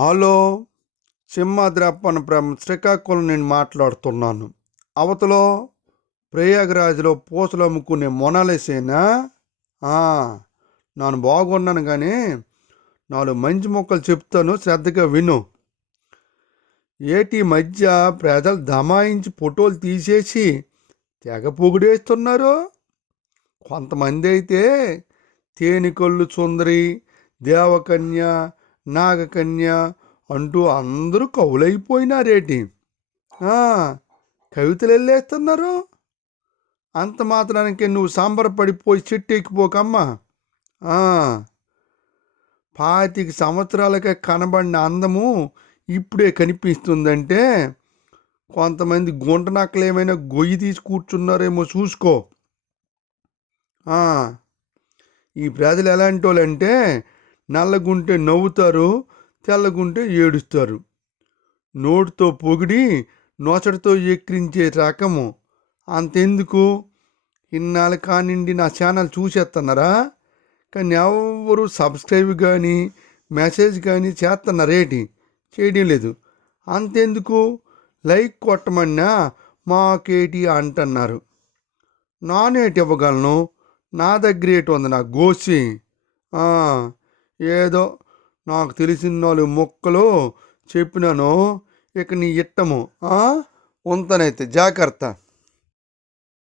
Hello, Simhadri Srikakulam నేను మాట్లాడుతున్నాను. అవతలో ప్రయాగరాజ్లో పూసలు అమ్ముకునే మొనాలిసేనా? నేను బాగున్నాను కానీ 4 మంచి మొక్కలు చెప్తాను, శ్రద్ధగా విను. ఏటి మధ్య ప్రజలు దమాయించి ఫోటోలు తీసేసి తెగ పొగిడేస్తున్నారు. కొంతమంది అయితే తేనెకల్లు సుందరి, దేవకన్య, నాగకన్య అంటూ అందరూ కవులైపోయినారేటి. కవితలు వెళ్ళేస్తున్నారు. అంత మాత్రానికి నువ్వు సంబరపడిపోయి చెట్టు ఎక్కిపోకమ్మా. 25 సంవత్సరాలకే కనబడిన అందము ఇప్పుడే కనిపిస్తుందంటే కొంతమంది గుంట నక్కలు ఏమైనా గొయ్యి తీసి కూర్చున్నారేమో చూసుకో. ఈ ప్రజలు ఎలాంటి వాళ్ళు అంటే నల్లగుంటే నవ్వుతారు, తెల్లగుంటే ఏడుస్తారు. నోటితో పొగిడి నొసటితో ఎక్కిరించే రకము. అంతెందుకు, ఇన్నాళ్ళ కానిండి నా ఛానల్ చూసేస్తున్నారా, కానీ ఎవరు సబ్స్క్రైబ్ కానీ మెసేజ్ కానీ చేస్తున్నారేటి? చేయడం లేదు. అంతెందుకు, లైక్ కొట్టమన్నా మాకేటి అంటున్నారు. నానేటి ఇవ్వగలను, నా దగ్గర ఏటి ఉంది నా గోసి. ఏదో నాకు తెలిసిన 4 మొక్కలు చెప్పినాను. ఇక నీ ఇట్టము ఉంతనైతే జాగ్రత్త.